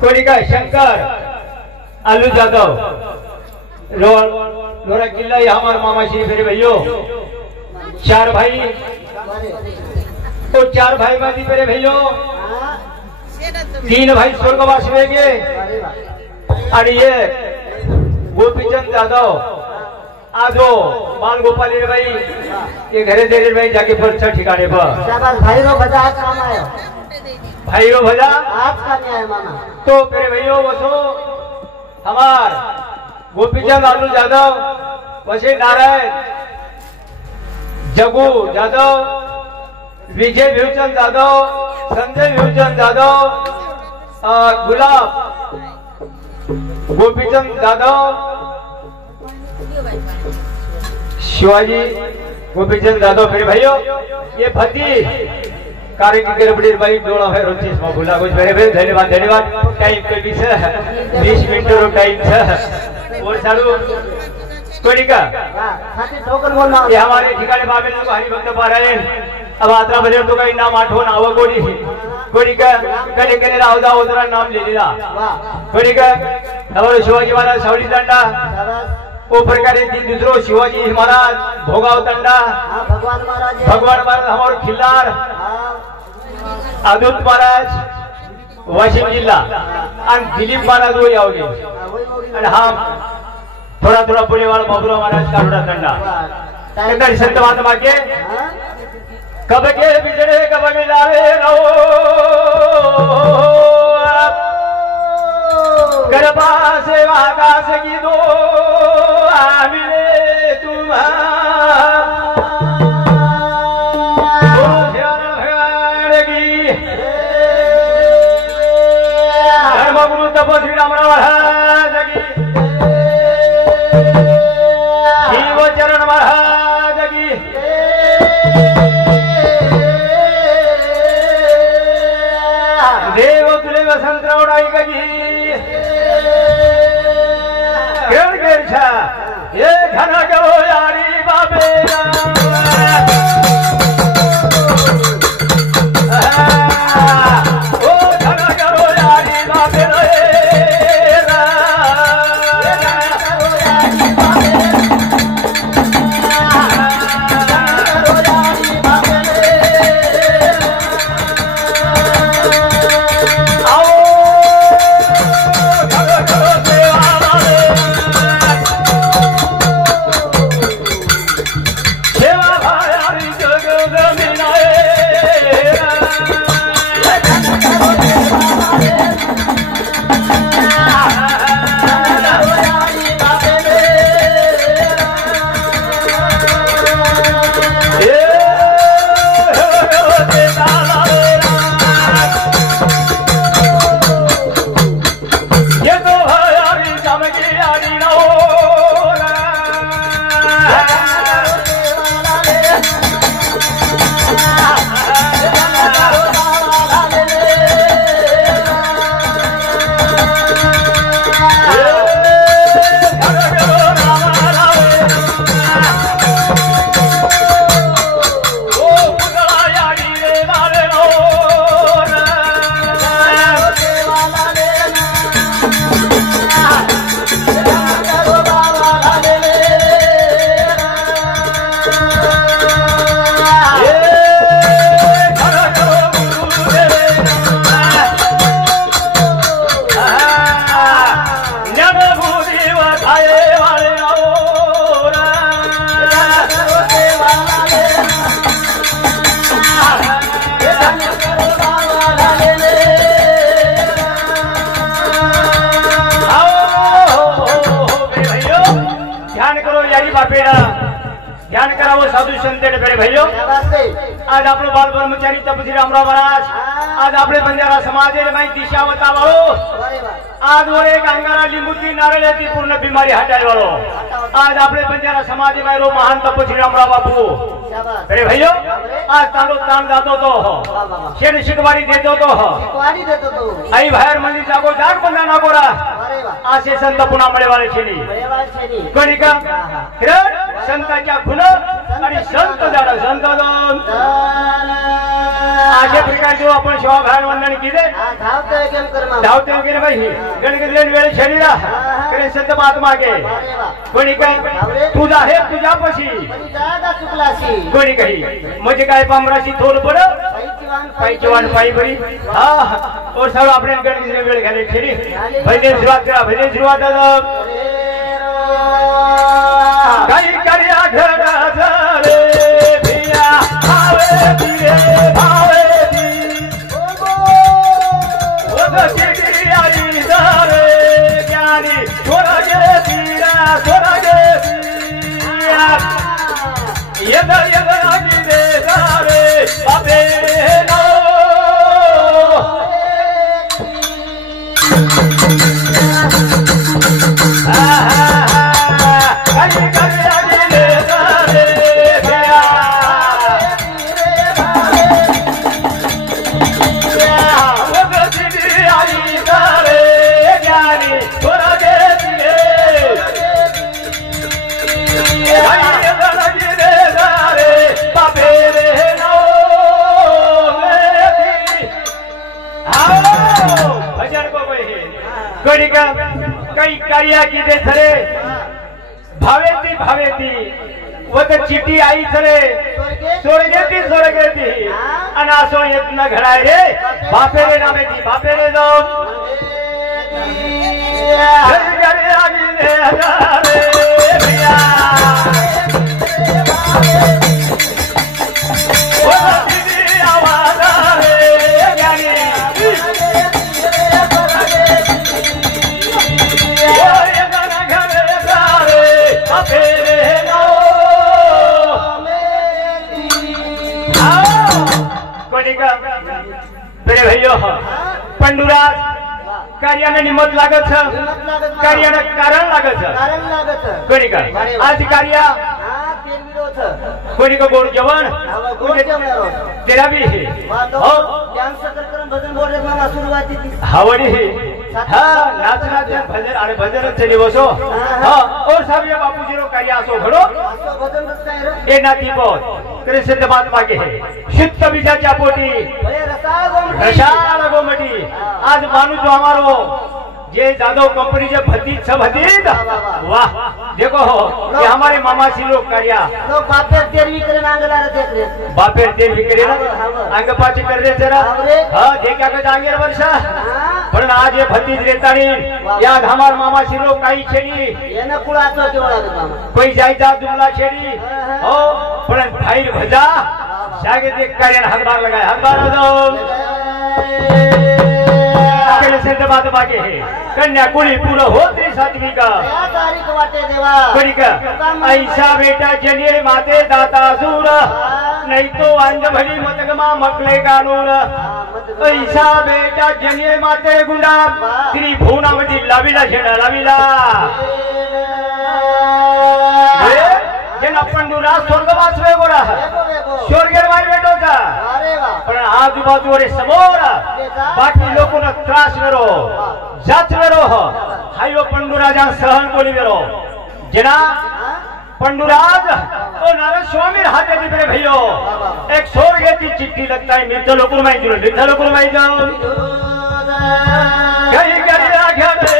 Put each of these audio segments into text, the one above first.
कोणी काय शंकर आलू जाधव लोरा किला ये हमारे मामा श्री मेरे भैयो चार भाई तो चार भाई बाजी मेरे भैयो तीन भाई स्वर्गवास में गए और ये गोपीचंद जाधव आजो बाल गोपाल भाई ये घरे दे भाई जाके पर ठिकाने पर भाई रो भजा आज काम आयो भाई रो भजा आज का नहीं आया मामा तो मेरे भैयो वसो हमार गोपीचंद आलू जाधव वसे नारायण जगू जाधव विजय भीमचंद जाधव संजय भीमचंद जाधव गुलाब गोपीचंद जाधव शिवाजी गोपीचंद जाधव मेरे भाइयों ये फती कार्य की गड़बड़ी भाई डोला है रोची इसमें भूला कुछ मेरे भाई धन्यवाद धन्यवाद टाइम पे भी सर 20 मिनट रो टाइम सर और सारू कोई का खाती ठोकर बोलना ये हमारे ठिकाने बाबे लोग हरि भक्त पारायण अब आत्रा बजे तो कहीं नाम आठवण आव कोणी का कले कले रावदा उदरा नाम ले लिया कोणी का हमारे शिवाजी महाराज सावली दंडा वो प्रकार दूसरो शिवाजी महाराज भोगाव दंडा भगवान महाराज हमारे खिल्लार अदूत महाराज वाशिम जिल्हा और दिलीप महाराज वो यावगे और हम थोड़ा थोड़ा पुणे वाला बाबूराव महाराज कारुड़ा दंडा कितना संत महात्मा के कब के बिजड़े कब मिलावे रहो गरबा से आकाश की दो मिले तुम धर्मगुरु तपस्वी रामराव महाराज की शिव चरण महाराज की देव तुले वसंतराव नाईक की ये घना गो यारी बाबेरा ओ घना गो यारी बाबेरा ध्यान करावो साधु संत मेरे भैया आज अपने बाल ब्रह्मचारी तपस्वी रामराव महाराज आज अपने बंजारा समाज में दिशा बतावो आज वो एक अंगारा लिंबू की नारळ की पूर्ण बीमारी हटाने वालों आज अपने बंजारा समाज में रो महान तपस्वी रामराव बापू मेरे भैया आज तांडो तान जातो तो शेर शिकवाड़ी देतो तो आई बाहेर मंदिर जागो जाग बंदा ना गोरा असे संत पुन्हा मळे वाले छेली कोणी का संताच्या गुण आणि संत जाणं संत अशा प्रकारचे आपण शिवाभान वंदन केले धावतोय केम कर मामा धावते वगैरे बाई गणगणले वेळ शरीरा करे संत महात्मा गे कोणी काय तुझा आहे तुझ्यापाशी जागा चुकलाशी कोणी काही म्हणजे काय पामराशी थोड पड पायचीवान पायी बरी हा और सर्व आपले गणगणले वेळ घाले छेडी भजन सुरुवात करा भजन सुरुवात काही कार्या घडा रे भिया भावे रे भावे ज्ञानी स्वरागे तीरा स्वरागे यद यद आगी दे रे बाबे नो कहीं कहीं आगी दे रे गया कई कार्या की दे थरे भावेती वो तो चिट्ठी आई थरे सोडगेती अनासो येत न घडाय रे बापे रे नामे ती बापे रे दो कार्या की दे रे भैया वो दीदी आवाज रे ज्ञानी मेरे भैया पंडुराज कार्याने निमत लागत कार्याने कारण लागत कोणी का आज कार्या कोणी का गोड जेवण तेरा भी है हवड़ी है हाँ नाच भजन अरे भजन चली बसो हाँ और सब ये बापूजी रो कार्य आसो घडो ए नाती बहुत कृष्ण बात मागे है शुद्ध बीजाच्या पोटी रसाळ गोमटी आज माणूस जो हमारो ये जादव कंपनी जे भतीज सब भतीज वाह देखो ये हमारे मामा सी लोग कार्या तो बापेर तेरवी करे नांगला रे देख रे बापेर तेरवी करे ना अंग पाची कर रे जरा हां देखा का जांगेर वर्षा पण आज ये भतीज रेताणी याद हमार मामा सी लोग काही छेडी येना कुळाचो केवळा मामा कोई जायचा दुमला छेडी हो पण भाईर भजा शागे देख कार्यान हातभार लगाय हातभार दो संत बात बागे है कन्या कुली पूरा होते सात्विक तारीख वाटे देवा ऐसा बेटा जनिये माते दाता सूर नहीं तो अंज भली मतगमा मकले कानून ऐसा बेटा जनिये माते गुंडा श्री भुवनामती लाविला छेडा लाविला जेना पंडुरा स्वर्गवास वे गोरा स्वर्गेर वाई बेटो था पण आजूबाजू रे समोर बाकी लोगों ने त्रास वेरो जात वेरो हायो पंडुराजा सहन बोली वेरो जेना पंडुराज ओ नारद स्वामी हाथे दी मेरे भैयो एक स्वर्ग की चिट्ठी लगता है मित्र लोकुर माई जुरो मित्र लोकुर माई जाओ कहीं करी आज्ञा दे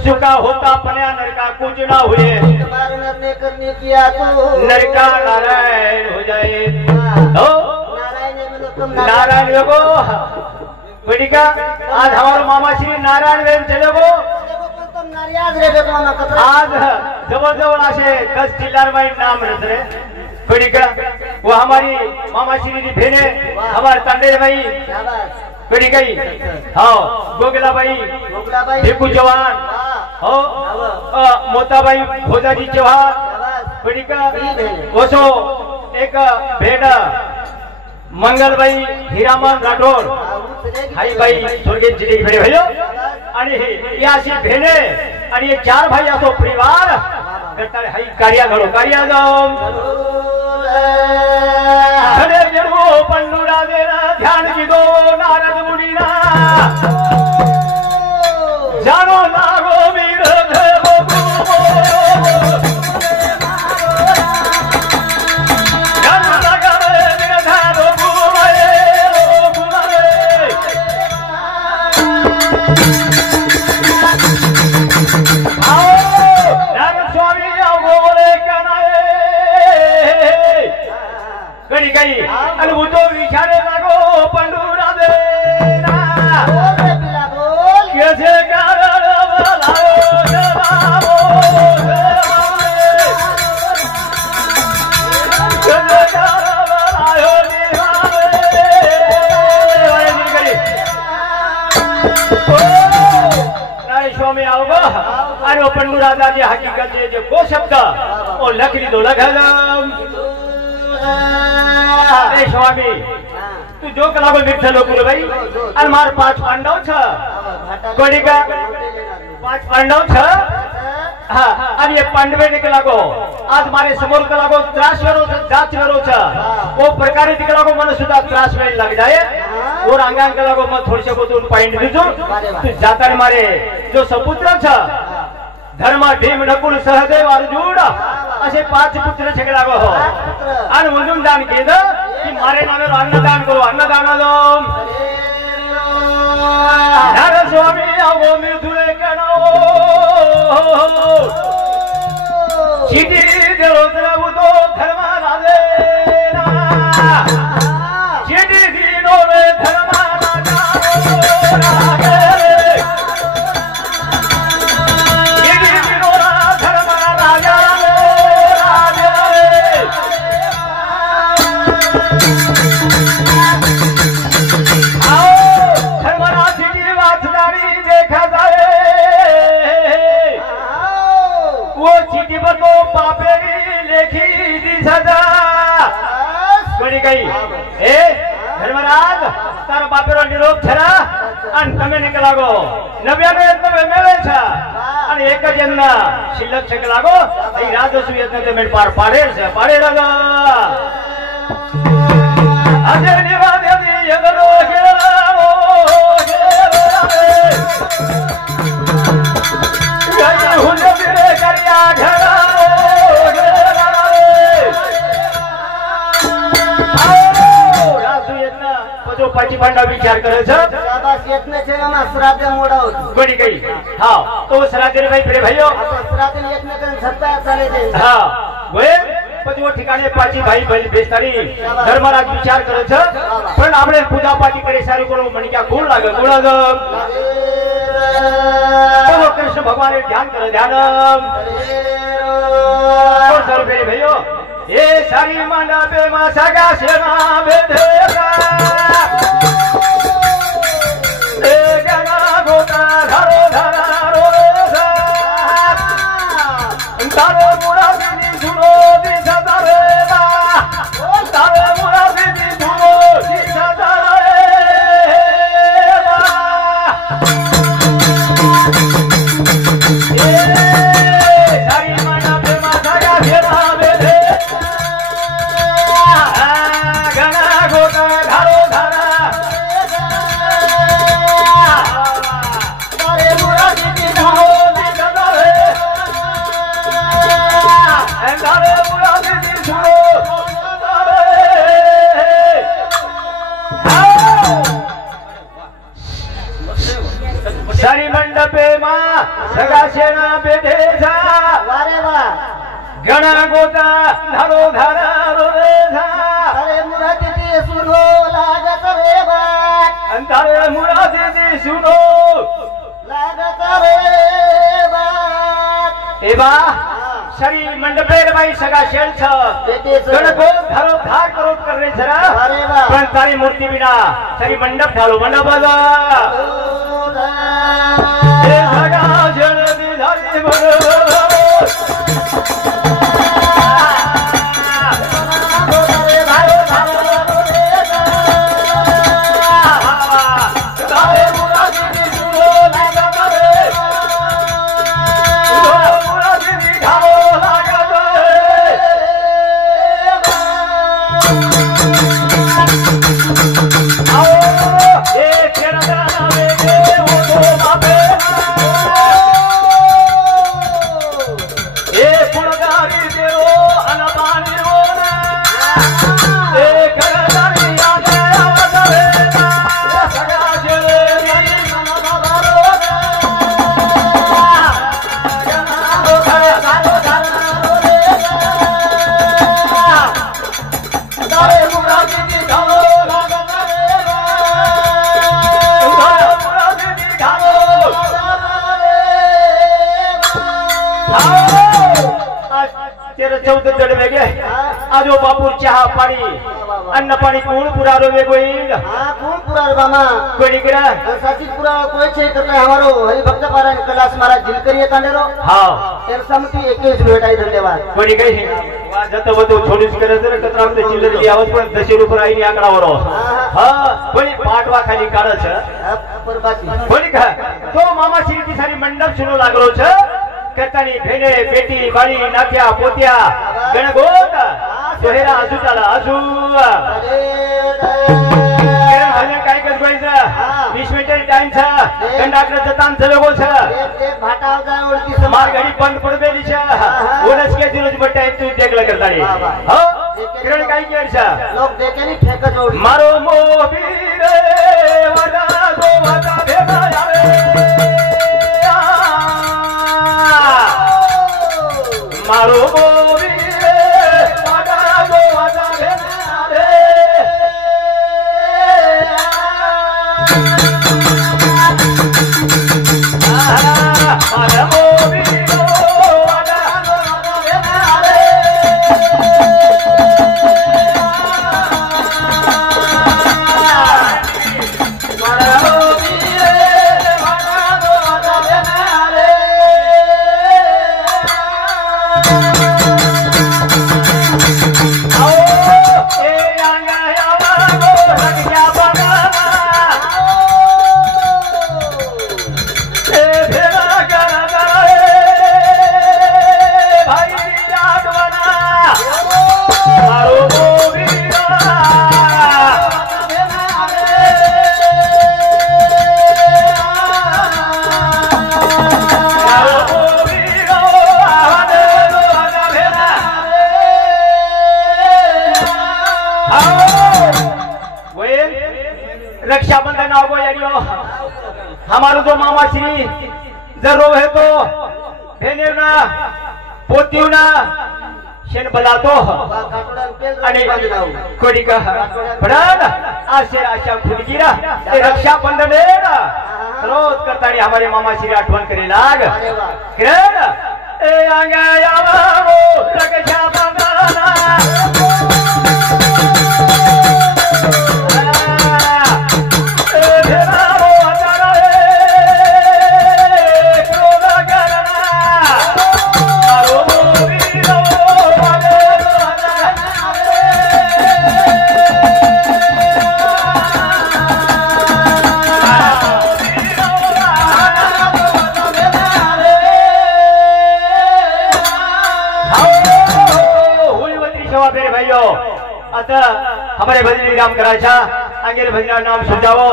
पशु का होता पन्या नरका कुछ ना हुए, तुम्हारे निर्णय करने किया तो नरका नारायण हो जाए। हो नारायण ने बोलो तुम नारायण लोगो बेटिका आज हमारे मामा श्री नारायण वेन चले गो तुम नारियाद रे बेको मामा कतरा आज जवळ जवळ असे 10 चिल्लार माई नाम रहते रे बेटिका वो हमारी मामा श्री जी भेने हमारे तंडे भाई शाबाश बेटिका हाँ गोगला भाई गोगला भाई भिकू चौहान हो मोताबाई भोजाजी चौहान शाबाश बेटिका ओसो एक भेड मंगलबाई हिरामन राठोड हाई बाई स्वर्गीय जिल्हे भेडे भयो आणि हे अशी भेणे आणि हे 4 भाई असो परिवार करताले हाई कार्या घडो कार्या जाऊन खडे जडो पंडुरा देना ध्यान किदो नारद मुनीना जानो लागो वीर देवो आणि उतो विचारे लागो पंडुरा देना कैसे कारण बोलाओ जवाबो कैसे कारण बोलाओ नाही स्वामी आओ गो आणि पंडुरा दादी हकीकत जे को शब्द ओ लखली दो लगलम अरे स्वामी तू जो कला को निर्थ लोक भाई आणि मार 5 पांडव छ कोणी का 5 पांडव छ हा आणि हे पांडवे निकला गो आज मारे समोर कला को त्रास वेरो जाच वेरो छ वो प्रकारे निकला को मन सुद्धा त्रास वेळ लग जाए और अंगांग कला को मत थोडसे को तू पॉइंट दिसो तू जाताने मारे जो सपुत्र छ धर्म भीम नकुल सहदेव अर्जुन असे 5 पुत्र छगला गो हो आणि म्हणून दान केलं की मारे नामे अन्नदान करू अन्नदान दो नर स्वामी आवो मी तुले कणो चिठी देरो तरबु तो धर्म राजे ना चिठी दिनो रे धर्म राजा गई ए धर्मराज तार बापेरो निरोप छरा आणि તમે निकलागो 99 यत्न मेले छ आणि एक जन शिल्लक छकलागो ई राजसु यत्न ते मेड पार पाडे छ पाडे लगा अजे निवादे यगलो गेलो गई हुन बिरे करिया घरा पाची पांडव विचार करे छ शाबाश यत्न छे मामा श्राद्ध मोडा होतो गोडी गई हां तो श्राद्ध रे भाई फिरे भाईयो श्राद्ध यत्न करे सत्ता चाले दे हां गोए પછી वो ठिकाणे पाची भाई बलि बेस्तारी धर्मराज विचार करे छ पण આપણે પૂજા પાટી કરી સારી કોનો મણિકા ગુણ લાગે ગુણ તો कृष्ण भगवान ध्यान करे ध्यान और सर्व रे भाईयो ये सारी मंडपे मा सगा सेना बेधेगा ए गना गोता धरो धरो सा तारो मुरा बिनी सुनो दी सदारेगा तारो मुरा बिनी सुनो दी सदारेगा ए सारी मंडपे मा सगा सेना बेधेगा गना गोता धरो मंडपे मा सगा शेणा बेठे छा वारे वा घणा गोता धारो धारा रे छा अरे मुरादी सुनो लागत रे बात अंधारे मुरादी सुनो लागत रे बात एवा शरी मंडपे भाई सगा शेण छ घण गो धारो धार करो करने जरा अरे वा पण तारी मूर्ति बिना शरी मंडप ढालो मंडप बाजा ए सगा शेण दी धारी बरो आजो बापूर चहा पाणी अन्न पाणी कोण पुरारो वे गोईल हां कोण पुरारो मामा कोणी करा साची पुरारो कोई छे करता हमारो हरि भक्त पारायण कैलाश महाराज जिलकरी तांडेरो हां तेर समती 21 भेटाई धन्यवाद कोणी काही वा जत बतो छोडीस करे तर कतराम ते चिल्लर ली आवत पण 10 रुपये आईनी आकडावर हां कोणी पाटवा खाली काढ छ परबाती कोणी का तो मामा श्री सारी मंडप सुनो लागलो छ करतानी भेणे बेटी बाळी नाथ्या पोत्या गणगोत सोहेरा आजू चाला आजू किरण भजन काय कर गोयचा 20 मिनिट टाइम छ कंडाक्टर जतान चलो छ एक भाटाव जा ओळखी मार गाडी बंद पडबेली छ ओनस के दिरोज बट्टा तू देखला करतानी हो किरण काय केर छ लोक देखेनी ठेक जोडी मारो मोबीर वदा गो वदा भेदा यारे मारो मोबीर वदा गो वदा भेदा रे मारो मोबीर वदा गो वदा भेदा रे रक्षाबंधन आओ यारियो हमारो जो मामा श्री जरो है तो भेनेवना पोतीवना शेन बलातो आणि कोणी का पण आशे आशा खुदगीरा ते रक्षाबंधन है ना रोज करतानी हमारे मामा श्री आठवण करे लाग किरण ए आंगा यावो रक्षाबंधन हमारे भजनी राम कराचा आगे भजना नाम सुझावो